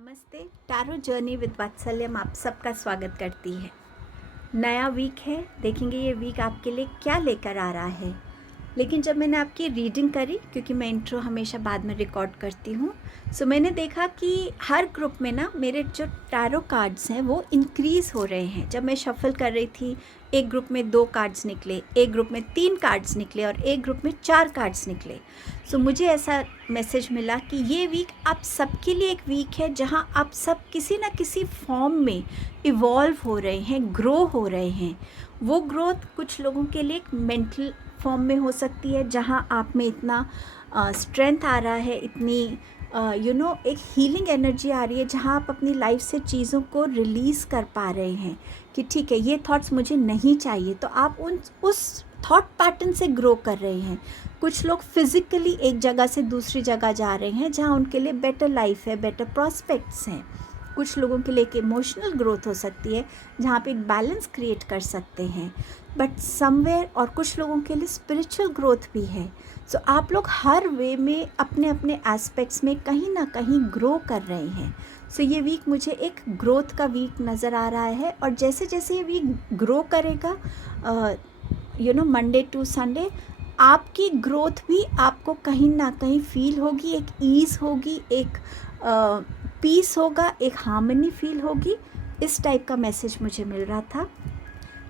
नमस्ते। Tarot journey with वात्सल्यम आप सबका स्वागत करती है। नया वीक है, देखेंगे ये वीक आपके लिए क्या लेकर आ रहा है। लेकिन जब मैंने आपकी रीडिंग करी, क्योंकि मैं इंट्रो हमेशा बाद में रिकॉर्ड करती हूँ, सो मैंने देखा कि हर ग्रुप में ना मेरे जो टैरो कार्ड्स हैं वो इंक्रीज़ हो रहे हैं। जब मैं शफल कर रही थी, एक ग्रुप में 2 कार्ड्स निकले, एक ग्रुप में 3 कार्ड्स निकले और एक ग्रुप में 4 कार्ड्स निकले। सो मुझे ऐसा मैसेज मिला कि ये वीक आप सबके लिए एक वीक है जहाँ आप सब किसी न किसी फॉर्म में इवॉल्व हो रहे हैं, ग्रो हो रहे हैं। वो ग्रोथ कुछ लोगों के लिए एक मेंटल फॉर्म में हो सकती है, जहाँ आप में इतना स्ट्रेंथ आ रहा है, इतनी एक हीलिंग एनर्जी आ रही है, जहाँ आप अपनी लाइफ से चीज़ों को रिलीज़ कर पा रहे हैं कि ठीक है, ये थॉट्स मुझे नहीं चाहिए, तो आप उस थॉट पैटर्न से ग्रो कर रहे हैं। कुछ लोग फिज़िकली एक जगह से दूसरी जगह जा रहे हैं, जहाँ उनके लिए बेटर लाइफ है, बेटर प्रॉस्पेक्ट्स हैं। कुछ लोगों के लिए एक इमोशनल ग्रोथ हो सकती है, जहाँ पे एक बैलेंस क्रिएट कर सकते हैं, बट समवेयर, और कुछ लोगों के लिए स्पिरिचुअल ग्रोथ भी है। सो आप लोग हर वे में अपने अपने एस्पेक्ट्स में कहीं ना कहीं ग्रो कर रहे हैं। सो ये वीक मुझे एक ग्रोथ का वीक नज़र आ रहा है, और जैसे जैसे ये वीक ग्रो करेगा, मंडे टू संडे, आपकी ग्रोथ भी आपको कहीं ना कहीं फील होगी, एक ईज़ होगी, एक पीस होगा, एक हार्मनी फील होगी। इस टाइप का मैसेज मुझे मिल रहा था।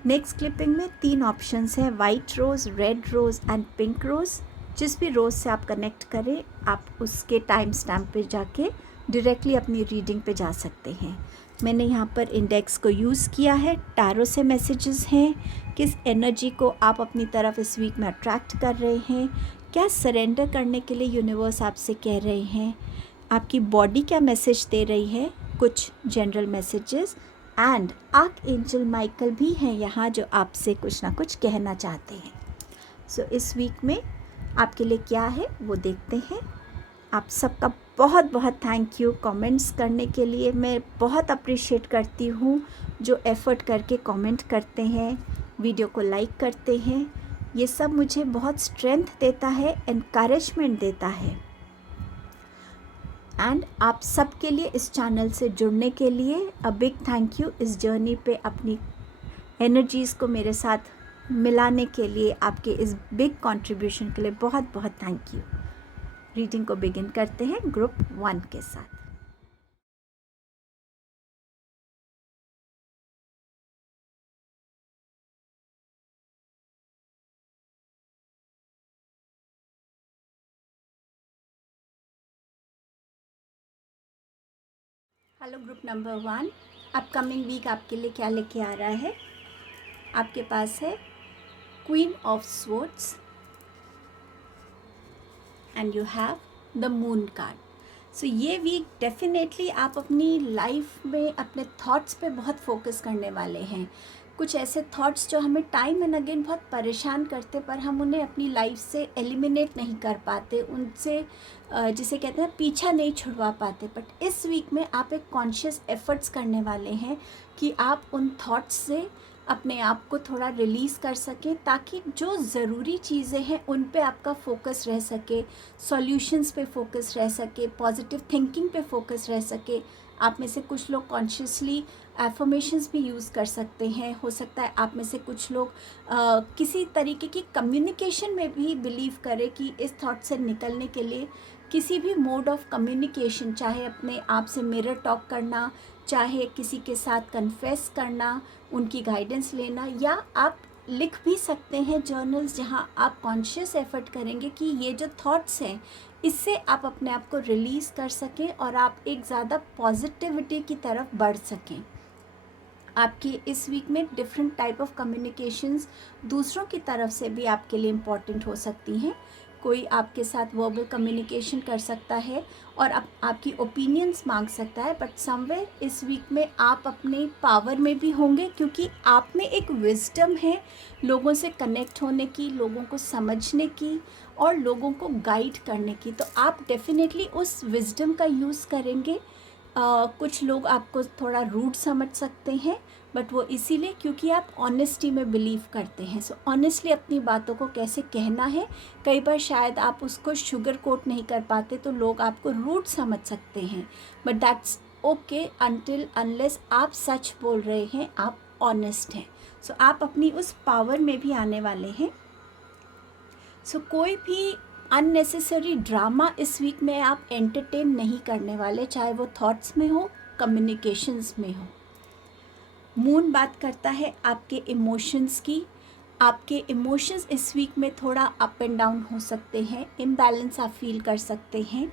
नेक्स्ट क्लिपिंग में 3 ऑप्शंस हैं, white rose, red rose and pink rose. जिस भी रोज़ से आप कनेक्ट करें, आप उसके टाइम स्टैम्प पे जाके डायरेक्टली अपनी रीडिंग पे जा सकते हैं। मैंने यहाँ पर इंडेक्स को यूज़ किया है। टैरो से मैसेजेस हैं, किस एनर्जी को आप अपनी तरफ इस वीक में अट्रैक्ट कर रहे हैं, क्या सरेंडर करने के लिए यूनिवर्स आपसे कह रहे हैं, आपकी बॉडी क्या मैसेज दे रही है, कुछ general messages, and arc angel Michael भी हैं यहाँ, जो आपसे कुछ ना कुछ कहना चाहते हैं। सो इस वीक में आपके लिए क्या है वो देखते हैं। आप सबका बहुत बहुत थैंक यू कमेंट्स करने के लिए। मैं बहुत अप्रिशिएट करती हूँ जो एफ़र्ट करके कमेंट करते हैं, वीडियो को लाइक करते हैं। ये सब मुझे बहुत स्ट्रेंथ देता है, एनकरेजमेंट देता है। एंड आप सबके लिए इस चैनल से जुड़ने के लिए अ बिग थैंक यू। इस जर्नी पे अपनी एनर्जीज़ को मेरे साथ मिलाने के लिए, आपके इस बिग कंट्रीब्यूशन के लिए बहुत बहुत थैंक यू। रीडिंग को बिगिन करते हैं ग्रुप 1 के साथ। Hello group number 1, upcoming week आपके लिए क्या लेके आ रहा है। आपके पास है queen of swords and you have the moon card. So ये वीक डेफिनेटली आप अपनी लाइफ में अपने थॉट्स पे बहुत फोकस करने वाले हैं। कुछ ऐसे थॉट्स जो हमें टाइम एंड अगेन बहुत परेशान करते, पर हम उन्हें अपनी लाइफ से एलिमिनेट नहीं कर पाते, उनसे जिसे कहते हैं पीछा नहीं छुड़वा पाते। बट इस वीक में आप एक कॉन्शियस एफर्ट्स करने वाले हैं कि आप उन थॉट्स से अपने आप को थोड़ा रिलीज़ कर सकें, ताकि जो ज़रूरी चीज़ें हैं उन पे आपका फोकस रह सके, सॉल्यूशंस पे फोकस रह सके, पॉजिटिव थिंकिंग पे फोकस रह सके। आप में से कुछ लोग कॉन्शियसली एफर्मेशंस भी यूज़ कर सकते हैं। हो सकता है आप में से कुछ लोग किसी तरीके की कम्युनिकेशन में भी बिलीव करें कि इस थॉट से निकलने के लिए किसी भी मोड ऑफ कम्युनिकेशन, चाहे अपने आप से मिरर टॉक करना, चाहे किसी के साथ कन्फेस करना, उनकी गाइडेंस लेना, या आप लिख भी सकते हैं जर्नल्स, जहां आप कॉन्शियस एफर्ट करेंगे कि ये जो थॉट्स हैं इससे आप अपने आप को रिलीज़ कर सकें और आप एक ज़्यादा पॉजिटिविटी की तरफ बढ़ सकें। आपकी इस वीक में डिफरेंट टाइप ऑफ कम्युनिकेशंस दूसरों की तरफ से भी आपके लिए इम्पॉर्टेंट हो सकती हैं। कोई आपके साथ वर्बल कम्युनिकेशन कर सकता है और आपकी ओपिनियंस मांग सकता है, बट समवेयर इस वीक में आप अपने पावर में भी होंगे, क्योंकि आप में एक विजडम है लोगों से कनेक्ट होने की, लोगों को समझने की और लोगों को गाइड करने की। तो आप डेफिनेटली उस विजडम का यूज़ करेंगे। कुछ लोग आपको थोड़ा रूड समझ सकते हैं, बट वो इसीलिए क्योंकि आप ऑनेस्टी में बिलीव करते हैं। सो ऑनेस्टली अपनी बातों को कैसे कहना है, कई बार शायद आप उसको शुगर कोट नहीं कर पाते, तो लोग आपको रूड समझ सकते हैं, but that's okay until unless आप सच बोल रहे हैं, आप ऑनेस्ट हैं। सो आप अपनी उस पावर में भी आने वाले हैं। सो कोई भी अननेसेसरी ड्रामा इस वीक में आप एंटरटेन नहीं करने वाले, चाहे वो थॉट्स में हो, कम्युनिकेशंस में हो। मून बात करता है आपके इमोशंस की। आपके इमोशंस इस वीक में थोड़ा अप एंड डाउन हो सकते हैं, इम्बैलेंस आप फील कर सकते हैं।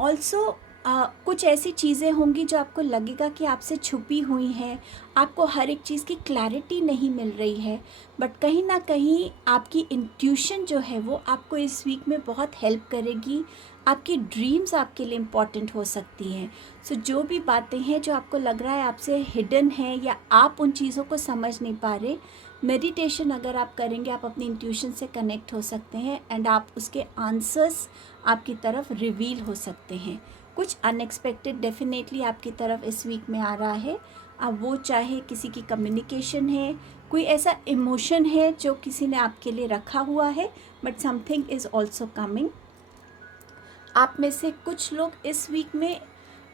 ऑल्सो कुछ ऐसी चीज़ें होंगी जो आपको लगेगा कि आपसे छुपी हुई हैं, आपको हर एक चीज़ की क्लैरिटी नहीं मिल रही है, बट कहीं ना कहीं आपकी इंट्यूशन जो है वो आपको इस वीक में बहुत हेल्प करेगी। आपकी ड्रीम्स आपके लिए इम्पॉर्टेंट हो सकती हैं। सो जो भी बातें हैं जो आपको लग रहा है आपसे हिडन है या आप उन चीज़ों को समझ नहीं पा रहे, मेडिटेशन अगर आप करेंगे आप अपनी इंट्यूशन से कनेक्ट हो सकते हैं एंड आप उसके आंसर्स आपकी तरफ रिवील हो सकते हैं। कुछ अनएक्सपेक्टेड डेफिनेटली आपकी तरफ इस वीक में आ रहा है। अब वो चाहे किसी की कम्युनिकेशन है, कोई ऐसा इमोशन है जो किसी ने आपके लिए रखा हुआ है, but something is also coming. आप में से कुछ लोग इस वीक में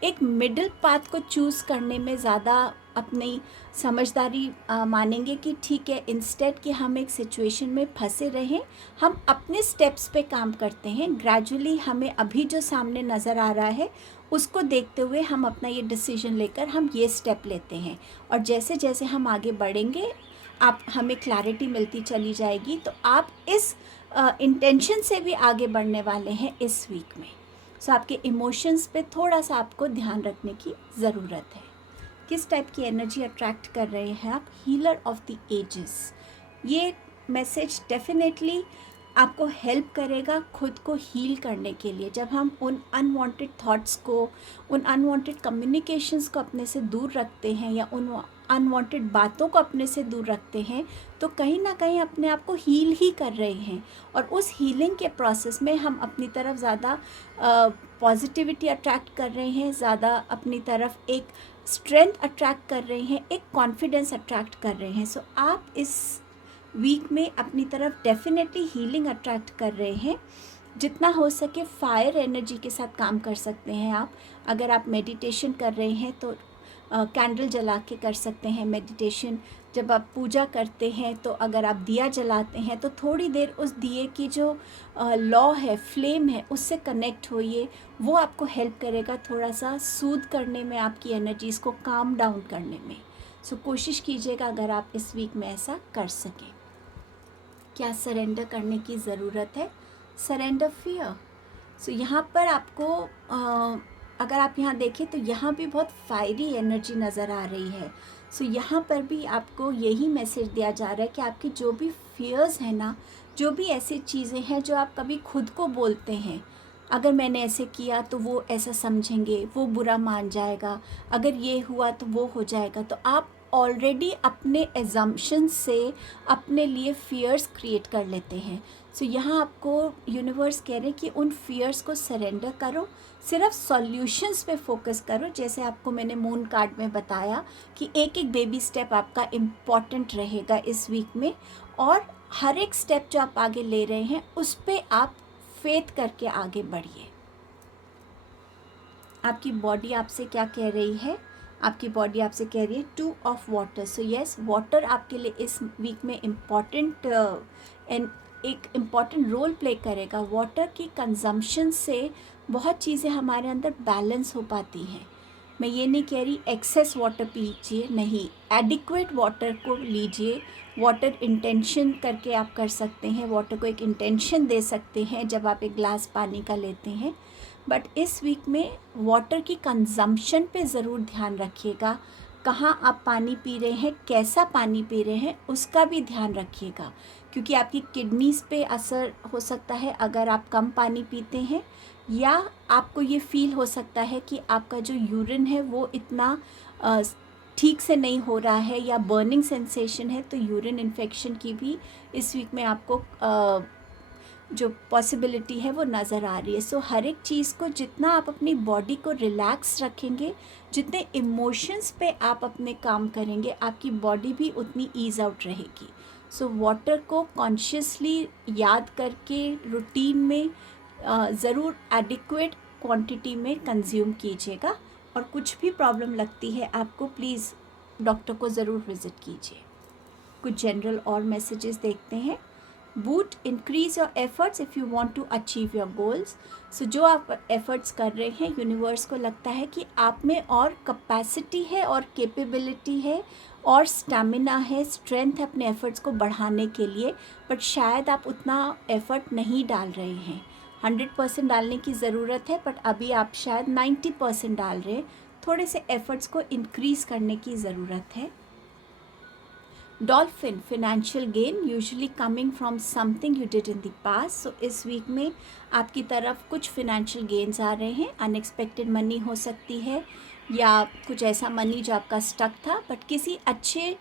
एक मिडिल पाथ को चूज़ करने में ज़्यादा अपनी समझदारी मानेंगे कि ठीक है, इंस्टेड कि हम एक सिचुएशन में फंसे रहें, हम अपने स्टेप्स पे काम करते हैं। ग्रेजुअली हमें अभी जो सामने नज़र आ रहा है उसको देखते हुए हम अपना ये डिसीजन लेकर हम ये स्टेप लेते हैं, और जैसे जैसे हम आगे बढ़ेंगे आप हमें क्लैरिटी मिलती चली जाएगी। तो आप इस इंटेंशन से भी आगे बढ़ने वाले हैं इस वीक में। सो आपके इमोशंस पे थोड़ा सा आपको ध्यान रखने की ज़रूरत है। किस टाइप की एनर्जी अट्रैक्ट कर रहे हैं आप? Healer of the ages. ये मैसेज डेफिनेटली आपको हेल्प करेगा खुद को हील करने के लिए। जब हम उन अनवांटेड थॉट्स को, उन अनवांटेड कम्युनिकेशंस को अपने से दूर रखते हैं या उन अनवांटेड बातों को अपने से दूर रखते हैं, तो कहीं ना कहीं अपने आप को हील ही कर रहे हैं। और उस हीलिंग के प्रोसेस में हम अपनी तरफ ज़्यादा पॉजिटिविटी अट्रैक्ट कर रहे हैं, ज़्यादा अपनी तरफ एक स्ट्रेंथ अट्रैक्ट कर रहे हैं, एक कॉन्फिडेंस अट्रैक्ट कर रहे हैं। सो आप इस वीक में अपनी तरफ डेफिनेटली हीलिंग अट्रैक्ट कर रहे हैं। जितना हो सके फायर एनर्जी के साथ काम कर सकते हैं आप। अगर आप मेडिटेशन कर रहे हैं तो कैंडल जला के कर सकते हैं मेडिटेशन। जब आप पूजा करते हैं तो अगर आप दिया जलाते हैं तो थोड़ी देर उस दिए की जो लौ है, फ्लेम है, उससे कनेक्ट होइए। वो आपको हेल्प करेगा थोड़ा सा सूद करने में, आपकी एनर्जीज़ को काम डाउन करने में। सो कोशिश कीजिएगा अगर आप इस वीक में ऐसा कर सकें। क्या सरेंडर करने की ज़रूरत है? Surrender fear. सो यहाँ पर आपको अगर आप यहाँ देखें तो यहाँ भी बहुत फायरी एनर्जी नज़र आ रही है। सो यहाँ पर भी आपको यही मैसेज दिया जा रहा है कि आपकी जो भी फियर्स हैं ना, जो भी ऐसी चीज़ें हैं जो आप कभी खुद को बोलते हैं, अगर मैंने ऐसे किया तो वो ऐसा समझेंगे, वो बुरा मान जाएगा, अगर ये हुआ तो वो हो जाएगा, तो आप ऑलरेडी अपने एजम्पशन से अपने लिए फियर्स क्रिएट कर लेते हैं। सो यहाँ आपको यूनिवर्स कह रहे हैं कि उन फियर्स को सरेंडर करो, सिर्फ सॉल्यूशंस पे फोकस करो। जैसे आपको मैंने मून कार्ड में बताया कि एक एक बेबी स्टेप आपका इम्पॉर्टेंट रहेगा इस वीक में, और हर एक स्टेप जो आप आगे ले रहे हैं उस पर आप फेथ करके आगे बढ़िए। आपकी बॉडी आपसे क्या कह रही है? आपकी बॉडी आपसे कह रही है 2 of water. So yes, water आपके लिए इस वीक में एक इम्पॉर्टेंट रोल प्ले करेगा। वाटर की कंजम्पशन से बहुत चीज़ें हमारे अंदर बैलेंस हो पाती हैं। मैं ये नहीं कह रही एक्सेस वाटर पीजिए, नहीं, एडिक्वेट वाटर को लीजिए। वाटर इंटेंशन करके आप कर सकते हैं, वाटर को एक इंटेंशन दे सकते हैं जब आप एक ग्लास पानी का लेते हैं। बट इस वीक में वाटर की कंजम्पशन पे ज़रूर ध्यान रखिएगा। कहाँ आप पानी पी रहे हैं, कैसा पानी पी रहे हैं, उसका भी ध्यान रखिएगा, क्योंकि आपकी किडनीज़ पे असर हो सकता है अगर आप कम पानी पीते हैं, या आपको ये फील हो सकता है कि आपका जो यूरिन है वो इतना ठीक से नहीं हो रहा है, या बर्निंग सेंसेशन है, तो यूरिन इन्फेक्शन की भी इस वीक में आपको जो पॉसिबिलिटी है वो नज़र आ रही है। सो हर एक चीज़ को जितना आप अपनी बॉडी को रिलैक्स रखेंगे, जितने इमोशंस पे आप अपने काम करेंगे, आपकी बॉडी भी उतनी ईज़ आउट रहेगी। सो वाटर को कॉन्शियसली याद करके रूटीन में ज़रूर एडिक्वेट क्वांटिटी में कंज्यूम कीजिएगा। और कुछ भी प्रॉब्लम लगती है आपको, प्लीज़ डॉक्टर को ज़रूर विज़िट कीजिए। कुछ जनरल और मैसेजेस देखते हैं। Boost increase your efforts if you want to achieve your goals. So जो आप एफर्ट्स कर रहे हैं, यूनिवर्स को लगता है कि आप में और कैपेसिटी है और कैपेबिलिटी है और स्टैमिना है, स्ट्रेंथ है अपने एफर्ट्स को बढ़ाने के लिए, बट शायद आप उतना एफर्ट नहीं डाल रहे हैं। 100% डालने की ज़रूरत है, बट अभी आप शायद 90% डाल रहे हैं। थोड़े से एफर्ट्स को इंक्रीज़ करने की ज़रूरत है। Dolphin, financial gain usually coming from something you did in the past. So इस वीक में आपकी तरफ कुछ फिनेंशियल गेन्स आ रहे हैं। अनएक्सपेक्टेड मनी हो सकती है, या कुछ ऐसा मनी जो आपका स्टक था, बट किसी अच्छे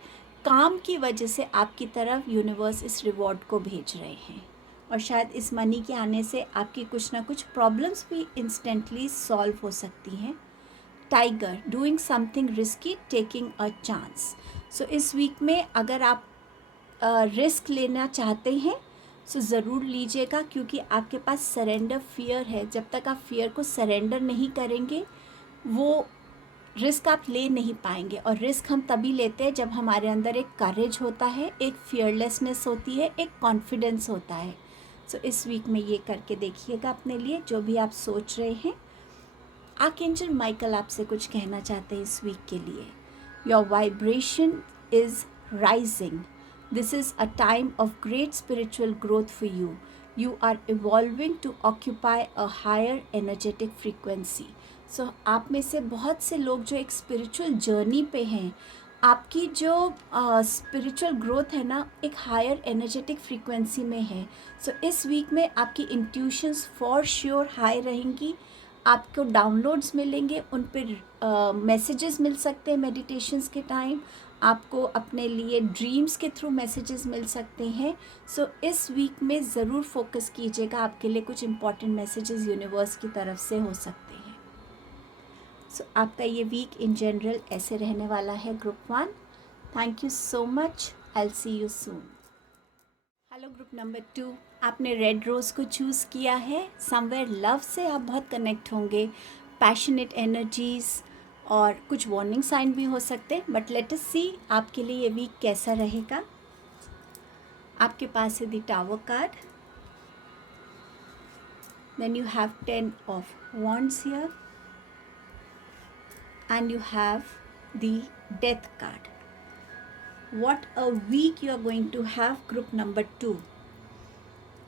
काम की वजह से आपकी तरफ यूनिवर्स इस रिवॉर्ड को भेज रहे हैं। और शायद इस मनी के आने से आपकी कुछ ना कुछ प्रॉब्लम्स भी इंस्टेंटली सॉल्व हो सकती हैं। Tiger, doing something risky, taking a chance. So इस वीक में अगर आप रिस्क लेना चाहते हैं सो ज़रूर लीजिएगा, क्योंकि आपके पास सरेंडर फियर है। जब तक आप फियर को सरेंडर नहीं करेंगे, वो रिस्क आप ले नहीं पाएंगे। और रिस्क हम तभी लेते हैं जब हमारे अंदर एक करेज होता है, एक फियरलेसनेस होती है, एक कॉन्फिडेंस होता है। सो इस वीक में ये करके देखिएगा अपने लिए, जो भी आप सोच रहे हैं। आर्कएंजल माइकल आपसे कुछ कहना चाहते हैं इस वीक के लिए। Your vibration is rising. This is a time of great spiritual growth for you. You are evolving to occupy a higher energetic frequency. So आप में से बहुत से लोग जो एक स्पिरिचुअल जर्नी पे हैं, आपकी जो स्पिरिचुअल ग्रोथ है ना, एक हायर एनर्जेटिक फ्रीक्वेंसी में है। सो इस वीक में आपकी इंट्यूशंस फॉर श्योर हाई रहेंगी। आपको डाउनलोड्स मिलेंगे, उन पर मैसेजेस मिल सकते हैं मेडिटेशंस के टाइम। आपको अपने लिए ड्रीम्स के थ्रू मैसेजेस मिल सकते हैं। सो इस वीक में ज़रूर फोकस कीजिएगा, आपके लिए कुछ इंपॉर्टेंट मैसेजेस यूनिवर्स की तरफ से हो सकते हैं। सो आपका ये वीक इन जनरल ऐसे रहने वाला है group 1। Thank you so much, I will see you soon. Hello group number 2, आपने रेड रोज़ को चूज़ किया है। समवेयर लव से आप बहुत कनेक्ट होंगे, पैशनेट एनर्जीज़ और कुछ वार्निंग साइन भी हो सकते हैं, बट लेट अस सी आपके लिए ये वीक कैसा रहेगा। आपके पास है the tower card, then you have 10 ऑफ wands here, and you have the death card. What a week you are going to have, group number 2.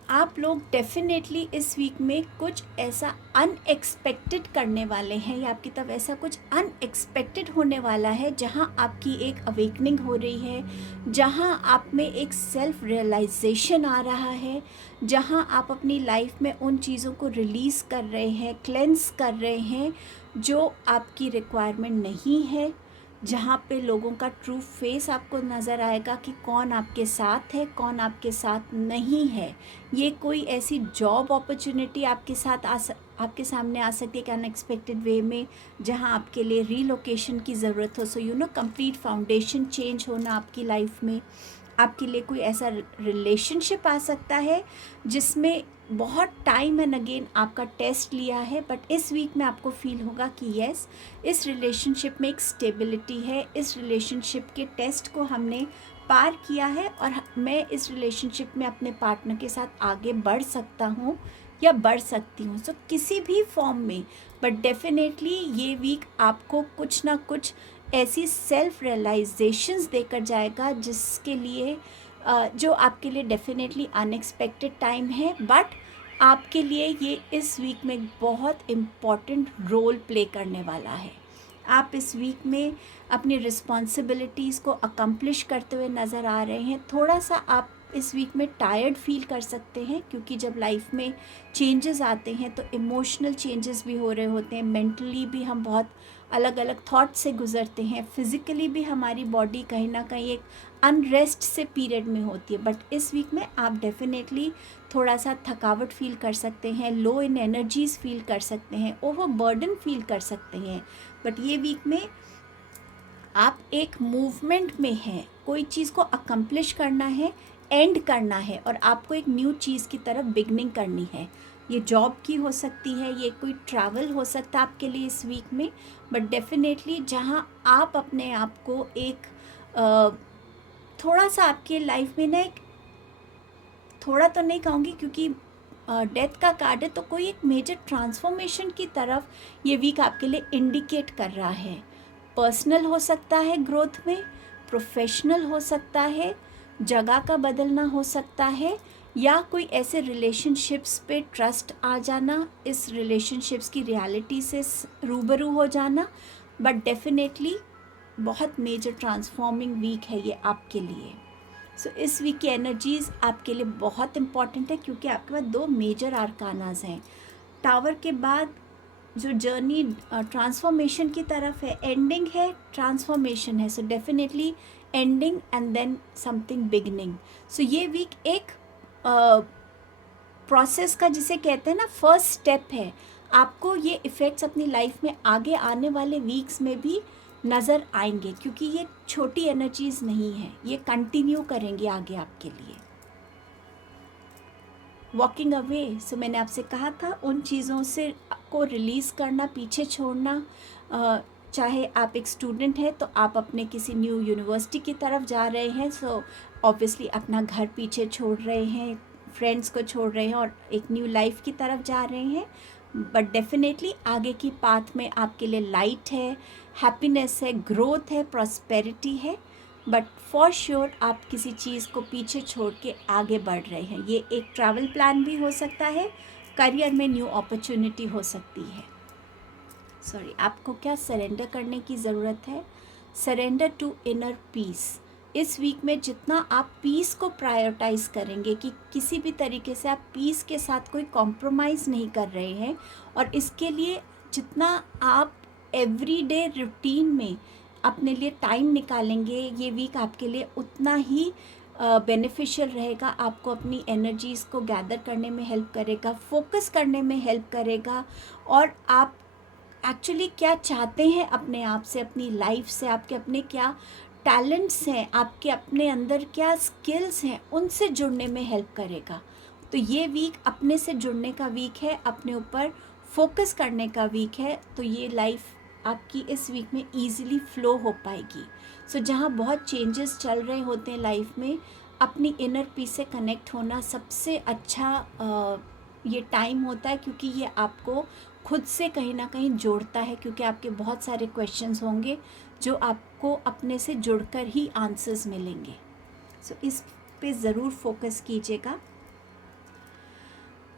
आप लोग डेफिनेटली इस वीक में कुछ ऐसा अनएक्सपेक्टेड करने वाले हैं, या आपकी तरफ ऐसा कुछ अनएक्सपेक्टेड होने वाला है जहां आपकी एक अवेकनिंग हो रही है, जहां आप में एक सेल्फ रियलाइजेशन आ रहा है, जहां आप अपनी लाइफ में उन चीज़ों को रिलीज़ कर रहे हैं, क्लेंस कर रहे हैं जो आपकी रिक्वायरमेंट नहीं है, जहाँ पे लोगों का ट्रू फेस आपको नज़र आएगा कि कौन आपके साथ है, कौन आपके साथ नहीं है। ये कोई ऐसी जॉब अपॉर्चुनिटी आपके साथ आपके सामने आ सकती है कि अनएक्सपेक्टेड वे में, जहाँ आपके लिए रीलोकेशन की ज़रूरत हो। So you know, complete foundation change होना आपकी लाइफ में। आपके लिए कोई ऐसा रिलेशनशिप आ सकता है जिसमें बहुत टाइम एंड अगेन आपका टेस्ट लिया है, बट इस वीक में आपको फील होगा कि यस, इस रिलेशनशिप में एक स्टेबिलिटी है, इस रिलेशनशिप के टेस्ट को हमने पार किया है और मैं इस रिलेशनशिप में अपने पार्टनर के साथ आगे बढ़ सकता हूँ या बढ़ सकती हूँ। सो किसी भी फॉर्म में, बट डेफिनेटली ये वीक आपको कुछ ना कुछ ऐसी सेल्फ रियलाइजेशंस देकर जाएगा जिसके लिए जो आपके लिए डेफिनेटली अनएक्सपेक्टेड टाइम है, बट आपके लिए ये इस वीक में बहुत इम्पॉर्टेंट रोल प्ले करने वाला है। आप इस वीक में अपनी रिस्पॉन्सिबिलिटीज़ को अकम्प्लिश करते हुए नज़र आ रहे हैं। थोड़ा सा आप इस वीक में टायर्ड फील कर सकते हैं, क्योंकि जब लाइफ में चेंजेस आते हैं तो इमोशनल चेंजेस भी हो रहे होते हैं, मेंटली भी हम बहुत अलग अलग थॉट से गुज़रते हैं, फिज़िकली भी हमारी बॉडी कहीं ना कहीं एक अनरेस्ट से पीरियड में होती है। बट इस वीक में आप डेफिनेटली थोड़ा सा थकावट फील कर सकते हैं, लो इन एनर्जीज़ फील कर सकते हैं, ओवरबर्डन फील कर सकते हैं। बट ये वीक में आप एक मूवमेंट में हैं, कोई चीज़ को अकम्प्लिश करना है, एंड करना है और आपको एक न्यू चीज़ की तरफ बिगनिंग करनी है। ये जॉब की हो सकती है, ये कोई ट्रैवल हो सकता है आपके लिए इस वीक में, बट डेफिनेटली जहाँ आप अपने आप को एक थोड़ा सा आपके लाइफ में ना, एक थोड़ा तो नहीं कहूँगी क्योंकि डेथ का कार्ड है, तो कोई एक मेजर ट्रांसफॉर्मेशन की तरफ ये वीक आपके लिए इंडिकेट कर रहा है। पर्सनल हो सकता है ग्रोथ में, प्रोफेशनल हो सकता है, जगह का बदलना हो सकता है, या कोई ऐसे रिलेशनशिप्स पे ट्रस्ट आ जाना, इस रिलेशनशिप्स की रियलिटी से रूबरू हो जाना। बट डेफिनेटली बहुत मेजर ट्रांसफॉर्मिंग वीक है ये आपके लिए। सो इस वीक की एनर्जीज़ आपके लिए बहुत इंपॉर्टेंट है क्योंकि आपके पास 2 मेजर आर्कानाज हैं। टावर के बाद जो जर्नी ट्रांसफॉर्मेशन की तरफ है, एंडिंग है, ट्रांसफॉर्मेशन है। So definitely ending and then something beginning. So ये वीक एक प्रोसेस का, जिसे कहते हैं ना, फर्स्ट स्टेप है। आपको ये इफ़ेक्ट्स अपनी लाइफ में आगे आने वाले वीक्स में भी नज़र आएंगे क्योंकि ये छोटी एनर्जीज़ नहीं है, ये कंटिन्यू करेंगे आगे आपके लिए। वॉकिंग अवे, सो मैंने आपसे कहा था उन चीज़ों से को रिलीज़ करना, पीछे छोड़ना। चाहे आप एक स्टूडेंट हैं तो आप अपने किसी न्यू यूनिवर्सिटी की तरफ जा रहे हैं, सो ऑब्वियसली अपना घर पीछे छोड़ रहे हैं, फ्रेंड्स को छोड़ रहे हैं और एक न्यू लाइफ की तरफ जा रहे हैं। बट डेफिनेटली आगे की पाथ में आपके लिए लाइट है, हैप्पीनेस है, ग्रोथ है, प्रॉस्पेरिटी है। बट फॉर श्योर आप किसी चीज़ को पीछे छोड़ के आगे बढ़ रहे हैं। ये एक ट्रैवल प्लान भी हो सकता है, करियर में न्यू अपॉर्चुनिटी हो सकती है। आपको क्या सरेंडर करने की ज़रूरत है? Surrender to inner peace. इस वीक में जितना आप पीस को प्रायोरिटाइज़ करेंगे कि किसी भी तरीके से आप पीस के साथ कोई कॉम्प्रोमाइज़ नहीं कर रहे हैं, और इसके लिए जितना आप एवरीडे रूटीन में अपने लिए टाइम निकालेंगे, ये वीक आपके लिए उतना ही बेनिफिशियल रहेगा। आपको अपनी एनर्जीज़ को गैदर करने में हेल्प करेगा, फोकस करने में हेल्प करेगा, और आप एक्चुअली क्या चाहते हैं अपने आप से, अपनी लाइफ से, आपके अपने क्या टैलेंट्स हैं, आपके अपने अंदर क्या स्किल्स हैं, उनसे जुड़ने में हेल्प करेगा। तो ये वीक अपने से जुड़ने का वीक है, अपने ऊपर फोकस करने का वीक है। तो ये लाइफ आपकी इस वीक में ईज़िली फ्लो हो पाएगी। सो जहाँ बहुत चेंजेस चल रहे होते हैं लाइफ में, अपनी इनर पीस से कनेक्ट होना सबसे अच्छा ये टाइम होता है, क्योंकि ये आपको खुद से कहीं ना कहीं जोड़ता है, क्योंकि आपके बहुत सारे क्वेश्चंस होंगे जो आपको अपने से जुड़कर ही आंसर्स मिलेंगे। सो इस पे ज़रूर फोकस कीजिएगा।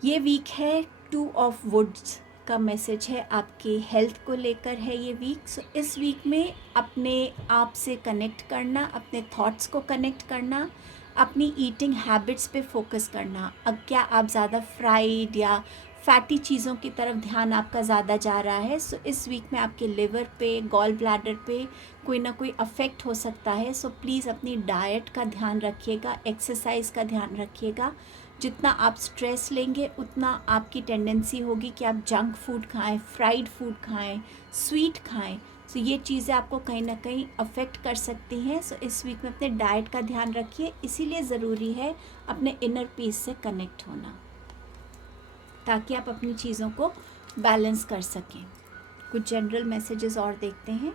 ये वीक है 2 ऑफ वुड्स का मैसेज है, आपके हेल्थ को लेकर है ये वीक। सो इस वीक में अपने आप से कनेक्ट करना, अपने थॉट्स को कनेक्ट करना, अपनी ईटिंग हैबिट्स पे फोकस करना। अब क्या आप ज़्यादा फ्राइड या फैटी चीज़ों की तरफ ध्यान आपका ज़्यादा जा रहा है? सो इस वीक में आपके लिवर पे, गॉल ब्लैडर पे कोई ना कोई अफेक्ट हो सकता है। सो प्लीज़ अपनी डाइट का ध्यान रखिएगा, एक्सरसाइज का ध्यान रखिएगा। जितना आप स्ट्रेस लेंगे उतना आपकी टेंडेंसी होगी कि आप जंक फूड खाएं, फ्राइड फूड खाएं, स्वीट खाएं। सो ये चीज़ें आपको कहीं ना कहीं अफेक्ट कर सकती हैं। सो इस वीक में अपने डाइट का ध्यान रखिए। इसीलिए ज़रूरी है अपने इनर पीस से कनेक्ट होना, ताकि आप अपनी चीज़ों को बैलेंस कर सकें। कुछ जनरल मैसेजेस और देखते हैं।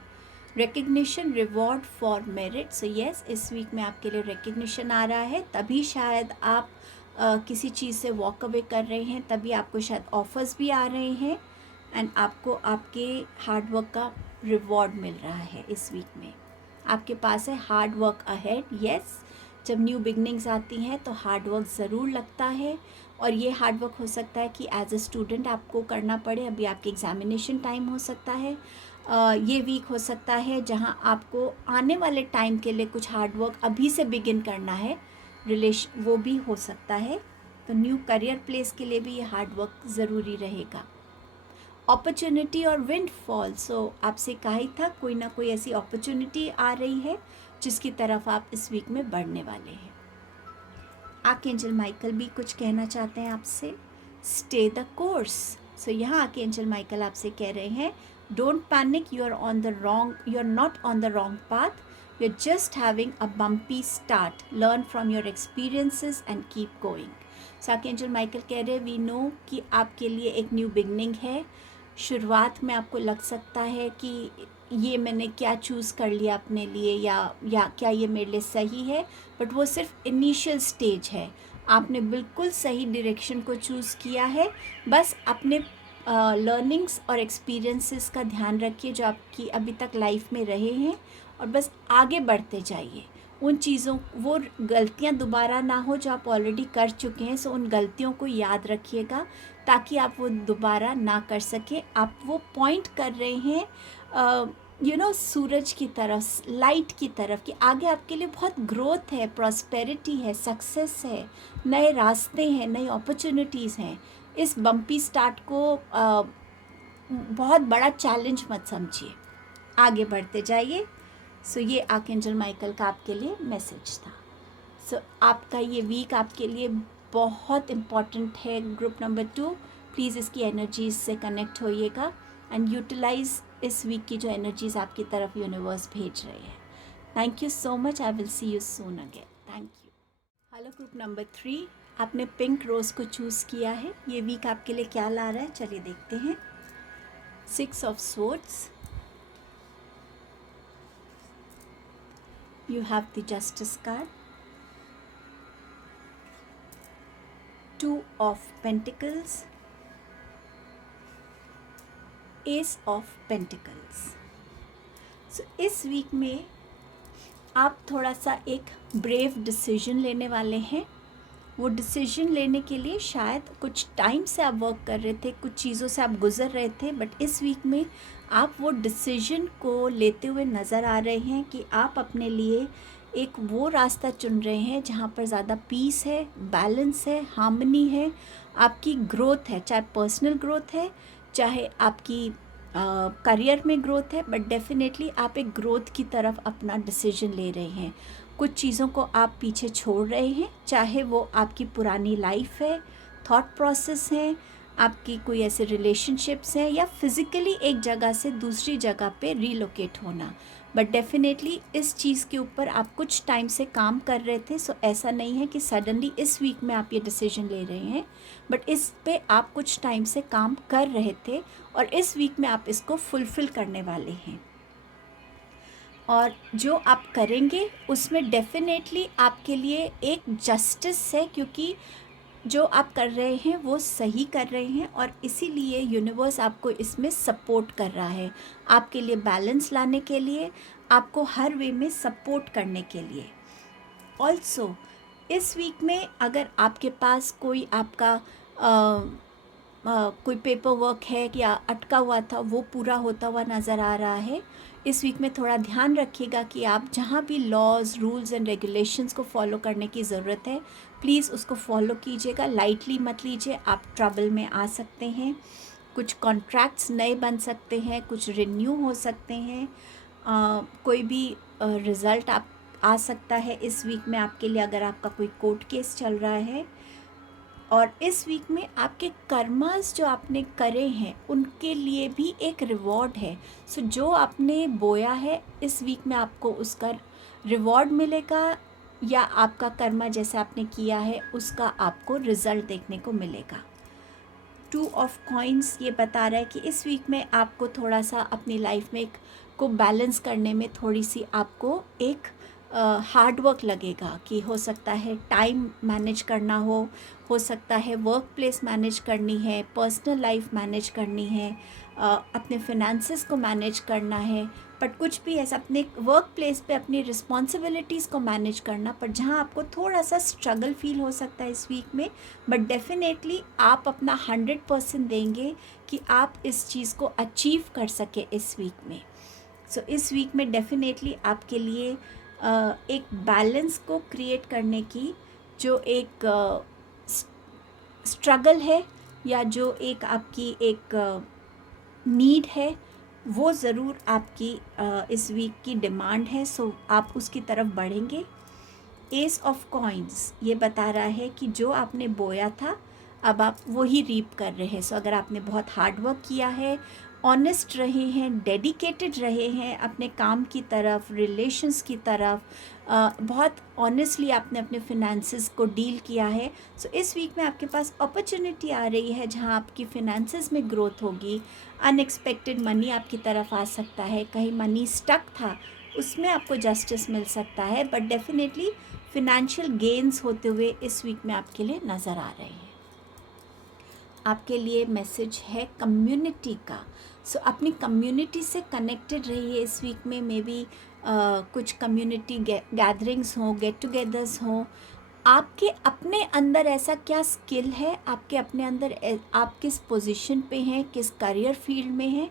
Recognition, reward for merit. So yes, इस वीक में आपके लिए रिकग्निशन आ रहा है, तभी शायद आप किसी चीज़ से वॉक अवे कर रहे हैं, तभी आपको शायद ऑफर्स भी आ रहे हैं, एंड आपको आपके हार्डवर्क का रिवॉर्ड मिल रहा है इस वीक में। आपके पास है हार्ड वर्क अहेड। यस, जब न्यू बिगनिंग्स आती हैं तो हार्ड वर्क ज़रूर लगता है, और ये हार्ड वर्क हो सकता है कि एज अ स्टूडेंट आपको करना पड़े, अभी आपके एग्जामिनेशन टाइम हो सकता है। ये वीक हो सकता है जहां आपको आने वाले टाइम के लिए कुछ हार्ड वर्क अभी से बिगिन करना है, वो भी हो सकता है। तो न्यू करियर प्लेस के लिए भी ये हार्ड वर्क ज़रूरी रहेगा। अपॉर्चुनिटी और विंडफॉल। सो आपसे कहा ही था, कोई ना कोई ऐसी अपॉर्चुनिटी आ रही है जिसकी तरफ आप इस वीक में बढ़ने वाले हैं। आर्कएंजल माइकल भी कुछ कहना चाहते हैं आपसे। Stay the course. सो यहाँ आर्कएंजल माइकल आपसे कह रहे हैं, don't panic, you are not on the wrong path, you're just having a bumpy start. Learn from your experiences and keep going. So archangel Michael कह रहे हैं वी नो कि आपके लिए एक न्यू बिगनिंग है. शुरुआत में आपको लग सकता है कि ये मैंने क्या चूज़ कर लिया अपने लिए, या क्या ये मेरे लिए सही है, बट वो सिर्फ इनिशियल स्टेज है. आपने बिल्कुल सही डायरेक्शन को चूज़ किया है. बस अपने लर्निंग्स और एक्सपीरियंसेस का ध्यान रखिए जो आपकी अभी तक लाइफ में रहे हैं, और बस आगे बढ़ते जाइए. उन चीज़ों, वो गलतियां दोबारा ना हो जो आप ऑलरेडी कर चुके हैं. सो उन गलतियों को याद रखिएगा ताकि आप वो दोबारा ना कर सकें. आप वो पॉइंट कर रहे हैं सूरज की तरफ, लाइट की तरफ, कि आगे आपके लिए बहुत ग्रोथ है, प्रॉस्पेरिटी है, सक्सेस है, नए रास्ते हैं, नई अपॉर्चुनिटीज़ हैं. इस बम्पी स्टार्ट को बहुत बड़ा चैलेंज मत समझिए, आगे बढ़ते जाइए. सो ये आर्कएंजल माइकल का आपके लिए मैसेज था. सो आपका ये वीक आपके लिए बहुत इम्पॉर्टेंट है. ग्रुप नंबर 2, प्लीज़ इसकी एनर्जीज से कनेक्ट होइएगा एंड यूटिलाइज इस वीक की जो एनर्जीज आपकी तरफ यूनिवर्स भेज रहे हैं. Thank you so much. I will see you soon again. Thank you. Hello group number 3, आपने पिंक रोज़ को चूज़ किया है. ये वीक आपके लिए क्या ला रहा है, चलिए देखते हैं. 6 of swords, you have the justice card, 2 of pentacles, ace of pentacles. so इस वीक में आप थोड़ा सा एक ब्रेव डिसीजन लेने वाले हैं. वो डिसीजन लेने के लिए शायद कुछ टाइम से आप वर्क कर रहे थे, कुछ चीज़ों से आप गुजर रहे थे, बट इस वीक में आप वो डिसीजन को लेते हुए नज़र आ रहे हैं कि आप अपने लिए एक वो रास्ता चुन रहे हैं जहाँ पर ज़्यादा पीस है, बैलेंस है, हार्मनी है, आपकी ग्रोथ है, चाहे पर्सनल ग्रोथ है, चाहे आपकी करियर में ग्रोथ है, बट डेफिनेटली आप एक ग्रोथ की तरफ अपना डिसीजन ले रहे हैं. कुछ चीज़ों को आप पीछे छोड़ रहे हैं, चाहे वो आपकी पुरानी लाइफ है, थॉट प्रोसेस है, आपकी कोई ऐसे रिलेशनशिप्स हैं, या फिज़िकली एक जगह से दूसरी जगह पे रीलोकेट होना. बट डेफिनेटली इस चीज़ के ऊपर आप कुछ टाइम से काम कर रहे थे. सो ऐसा नहीं है कि सडनली इस वीक में आप ये डिसीजन ले रहे हैं, बट इस पे आप कुछ टाइम से काम कर रहे थे और इस वीक में आप इसको फुलफ़िल करने वाले हैं. और जो आप करेंगे उसमें डेफिनेटली आपके लिए एक जस्टिस है, क्योंकि जो आप कर रहे हैं वो सही कर रहे हैं, और इसीलिए यूनिवर्स आपको इसमें सपोर्ट कर रहा है, आपके लिए बैलेंस लाने के लिए, आपको हर वे में सपोर्ट करने के लिए. ऑल्सो इस वीक में अगर आपके पास कोई आपका कोई पेपर वर्क है या अटका हुआ था, वो पूरा होता हुआ नज़र आ रहा है. इस वीक में थोड़ा ध्यान रखिएगा कि आप जहाँ भी लॉज, रूल्स एंड रेगुलेशंस को फॉलो करने की ज़रूरत है, प्लीज़ उसको फॉलो कीजिएगा, लाइटली मत लीजिए. आप ट्रबल में आ सकते हैं, कुछ कॉन्ट्रैक्ट्स नए बन सकते हैं, कुछ रिन्यू हो सकते हैं, कोई भी रिज़ल्ट आप आ सकता है इस वीक में आपके लिए, अगर आपका कोई कोर्ट केस चल रहा है. और इस वीक में आपके कर्मास जो आपने करे हैं उनके लिए भी एक रिवॉर्ड है. सो जो आपने बोया है इस वीक में आपको उसका रिवॉर्ड मिलेगा, या आपका कर्मा जैसे आपने किया है उसका आपको रिज़ल्ट देखने को मिलेगा. 2 ऑफ कॉइन्स ये बता रहा है कि इस वीक में आपको थोड़ा सा अपनी लाइफ में को बैलेंस करने में थोड़ी सी आपको एक हार्ड वर्क लगेगा, कि हो सकता है टाइम मैनेज करना हो सकता है वर्क प्लेस मैनेज करनी है, पर्सनल लाइफ मैनेज करनी है, अपने फिनेंसेस को मैनेज करना है, बट कुछ भी ऐसा अपने वर्क प्लेस पे अपनी रिस्पॉन्सिबिलिटीज़ को मैनेज करना, पर जहाँ आपको थोड़ा सा स्ट्रगल फील हो सकता है इस वीक में, बट डेफिनेटली आप अपना 100% देंगे कि आप इस चीज़ को अचीव कर सके इस वीक में. सो इस वीक में डेफिनेटली आपके लिए एक बैलेंस को क्रिएट करने की जो एक स्ट्रगल है, या जो एक आपकी एक नीड है, वो ज़रूर आपकी इस वीक की डिमांड है. सो आप उसकी तरफ बढ़ेंगे. एस ऑफ कॉइन्स ये बता रहा है कि जो आपने बोया था अब आप वही रीप कर रहे हैं. सो अगर आपने बहुत हार्ड वर्क किया है, ऑनेस्ट रहे हैं, डेडिकेटेड रहे हैं अपने काम की तरफ, रिलेशंस की तरफ, बहुत ऑनेस्टली आपने अपने फिनेंसेस को डील किया है। सो इस वीक में आपके पास अपॉर्चुनिटी आ रही है जहां आपकी फिनेंसेस में ग्रोथ होगी। अनएक्सपेक्टेड मनी आपकी तरफ आ सकता है, कहीं मनी स्टक था उसमें आपको जस्टिस मिल सकता है, बट डेफिनेटली फिनेंशियल गेन्स होते हुए इस वीक में आपके लिए नज़र आ रहे हैं। आपके लिए मैसेज है कम्युनिटी का। सो अपनी कम्युनिटी से कनेक्टेड रहिए इस वीक में। मे बी कुछ कम्युनिटी गैदरिंग्स हों, गेट टुगेदर्स हों। आपके अपने अंदर ऐसा क्या स्किल है, आपके अपने अंदर आप किस पोजीशन पे हैं, किस करियर फील्ड में हैं,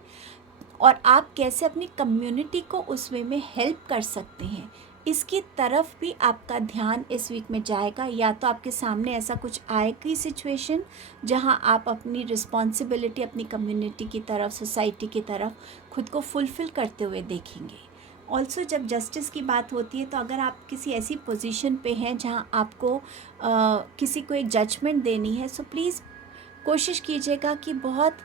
और आप कैसे अपनी कम्युनिटी को उस वे में हेल्प कर सकते हैं, इसकी तरफ भी आपका ध्यान इस वीक में जाएगा। या तो आपके सामने ऐसा कुछ आएगी सिचुएशन जहां आप अपनी रिस्पॉन्सिबिलिटी अपनी कम्युनिटी की तरफ, सोसाइटी की तरफ खुद को फुलफ़िल करते हुए देखेंगे। ऑल्सो जब जस्टिस की बात होती है तो अगर आप किसी ऐसी पोजीशन पे हैं जहां आपको किसी को एक जजमेंट देनी है, सो प्लीज़ कोशिश कीजिएगा कि बहुत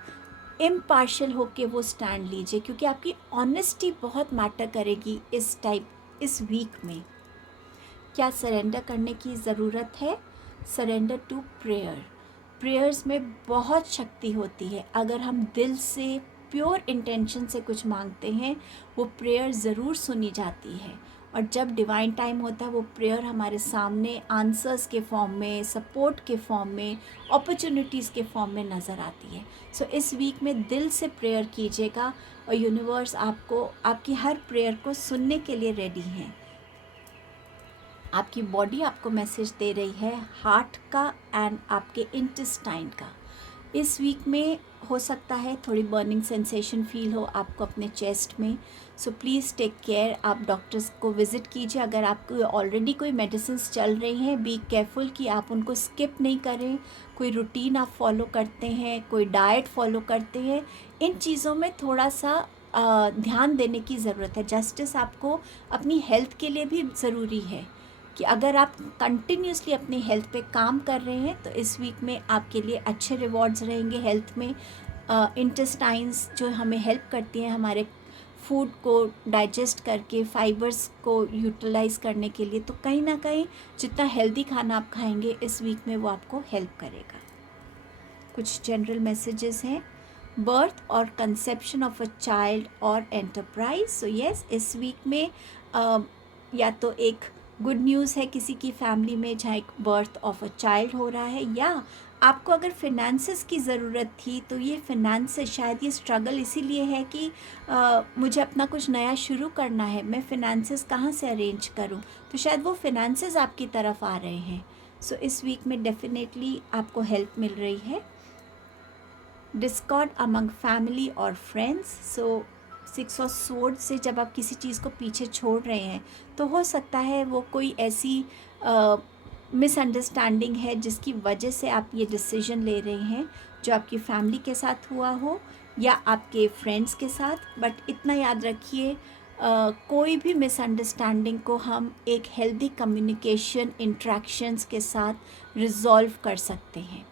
इम्पार्शियल होके वो स्टैंड लीजिए, क्योंकि आपकी ऑनेस्टी बहुत मैटर करेगी इस वीक में। क्या सरेंडर करने की ज़रूरत है? Surrender to prayer. प्रेयर्स में बहुत शक्ति होती है। अगर हम दिल से प्योर इंटेंशन से कुछ मांगते हैं, वो प्रेयर ज़रूर सुनी जाती है। और जब डिवाइन टाइम होता है, वो प्रेयर हमारे सामने आंसर्स के फॉर्म में, सपोर्ट के फॉर्म में, अपॉर्चुनिटीज़ के फॉर्म में नज़र आती है। सो इस वीक में दिल से प्रेयर कीजिएगा और यूनिवर्स आपको आपकी हर प्रेयर को सुनने के लिए रेडी है। आपकी बॉडी आपको मैसेज दे रही है हार्ट का एंड आपके इंटेस्टाइन का। इस वीक में हो सकता है थोड़ी बर्निंग सेंसेशन फील हो आपको अपने चेस्ट में। So please take care. आप डॉक्टर्स को विज़िट कीजिए। अगर आपको ऑलरेडी कोई मेडिसिन्स चल रही हैं, बी केयरफुल कि आप उनको स्किप नहीं करें। कोई रूटीन आप फॉलो करते हैं, कोई डाइट फॉलो करते हैं, इन चीज़ों में थोड़ा सा ध्यान देने की ज़रूरत है। जस्टिस आपको अपनी हेल्थ के लिए भी ज़रूरी है कि अगर आप कंटिन्यूसली अपनी हेल्थ पे काम कर रहे हैं तो इस वीक में आपके लिए अच्छे रिवॉर्ड्स रहेंगे हेल्थ में। इंटेस्टाइन्स जो हमें हेल्प करती हैं हमारे फूड को डाइजेस्ट करके, फाइबर्स को यूटिलाइज करने के लिए, तो कहीं ना कहीं जितना हेल्दी खाना आप खाएंगे इस वीक में वो आपको हेल्प करेगा। कुछ जनरल मैसेजेस हैं। बर्थ और कंसेप्शन ऑफ अ चाइल्ड और एंटरप्राइज। सो यस, इस वीक में या तो एक गुड न्यूज़ है किसी की फैमिली में जहाँ एक बर्थ ऑफ अ चाइल्ड हो रहा है, या आपको अगर फिनेंसेस की ज़रूरत थी तो ये फिनेंसेस, शायद ये स्ट्रगल इसीलिए है कि मुझे अपना कुछ नया शुरू करना है, मैं फिनेंसेस कहाँ से अरेंज करूँ, तो शायद वो फिनेंसेस आपकी तरफ आ रहे हैं। सो इस वीक में डेफिनेटली आपको हेल्प मिल रही है। डिस्कॉर्ड अमंग फैमिली और फ्रेंड्स। सो 6 ऑफ स्वॉर्ड से जब आप किसी चीज़ को पीछे छोड़ रहे हैं तो हो सकता है वो कोई ऐसी मिसअंडरस्टैंडिंग है जिसकी वजह से आप ये डिसीजन ले रहे हैं, जो आपकी फैमिली के साथ हुआ हो या आपके फ्रेंड्स के साथ। बट इतना याद रखिए, कोई भी मिसअंडरस्टैंडिंग को हम एक हेल्दी कम्युनिकेशन इंट्रैक्शंस के साथ रिजॉल्व कर सकते हैं।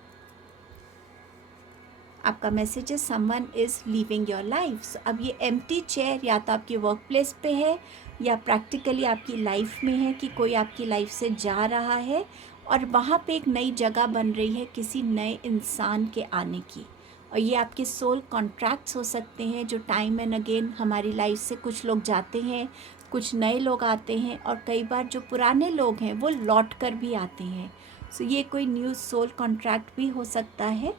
आपका मैसेज है someone is leaving your life. अब ये एम्प्टी चेयर या तो आपकी वर्क प्लेस पे है या प्रैक्टिकली आपकी लाइफ में है कि कोई आपकी लाइफ से जा रहा है और वहाँ पे एक नई जगह बन रही है किसी नए इंसान के आने की। और ये आपके सोल कॉन्ट्रैक्ट्स हो सकते हैं जो टाइम एंड अगेन हमारी लाइफ से कुछ लोग जाते हैं, कुछ नए लोग आते हैं, और कई बार जो पुराने लोग हैं वो लौट कर भी आते हैं। सो ये कोई न्यू सोल कॉन्ट्रैक्ट भी हो सकता है।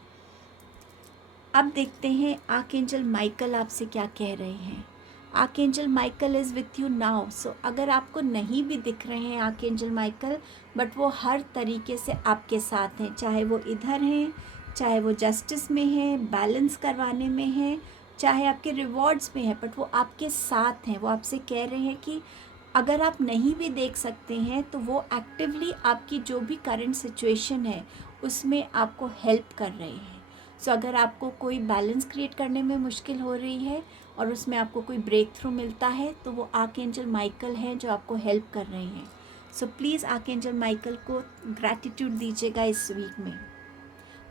अब देखते हैं आर्कएंजल माइकल आपसे क्या कह रहे हैं। Archangel Michael is with you now. So अगर आपको नहीं भी दिख रहे हैं आर्कएंजल माइकल, बट वो हर तरीके से आपके साथ हैं, चाहे वो इधर हैं, चाहे वो जस्टिस में हैं, बैलेंस करवाने में हैं, चाहे आपके रिवॉर्ड्स में है, बट वो आपके साथ हैं। वो आपसे कह रहे हैं कि अगर आप नहीं भी देख सकते हैं तो वो एक्टिवली आपकी जो भी करंट सिचुएशन है उसमें आपको हेल्प कर रहे हैं। सो अगर आपको कोई बैलेंस क्रिएट करने में मुश्किल हो रही है और उसमें आपको कोई ब्रेक थ्रू मिलता है तो वो आर्कएंजल माइकल हैं जो आपको हेल्प कर रहे हैं। सो प्लीज़ आर्कएंजल माइकल को ग्रैटिट्यूड दीजिएगा इस वीक में।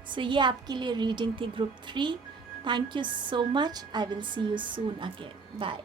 सो ये आपके लिए रीडिंग थी group 3। Thank you so much. I will see you soon again. Bye.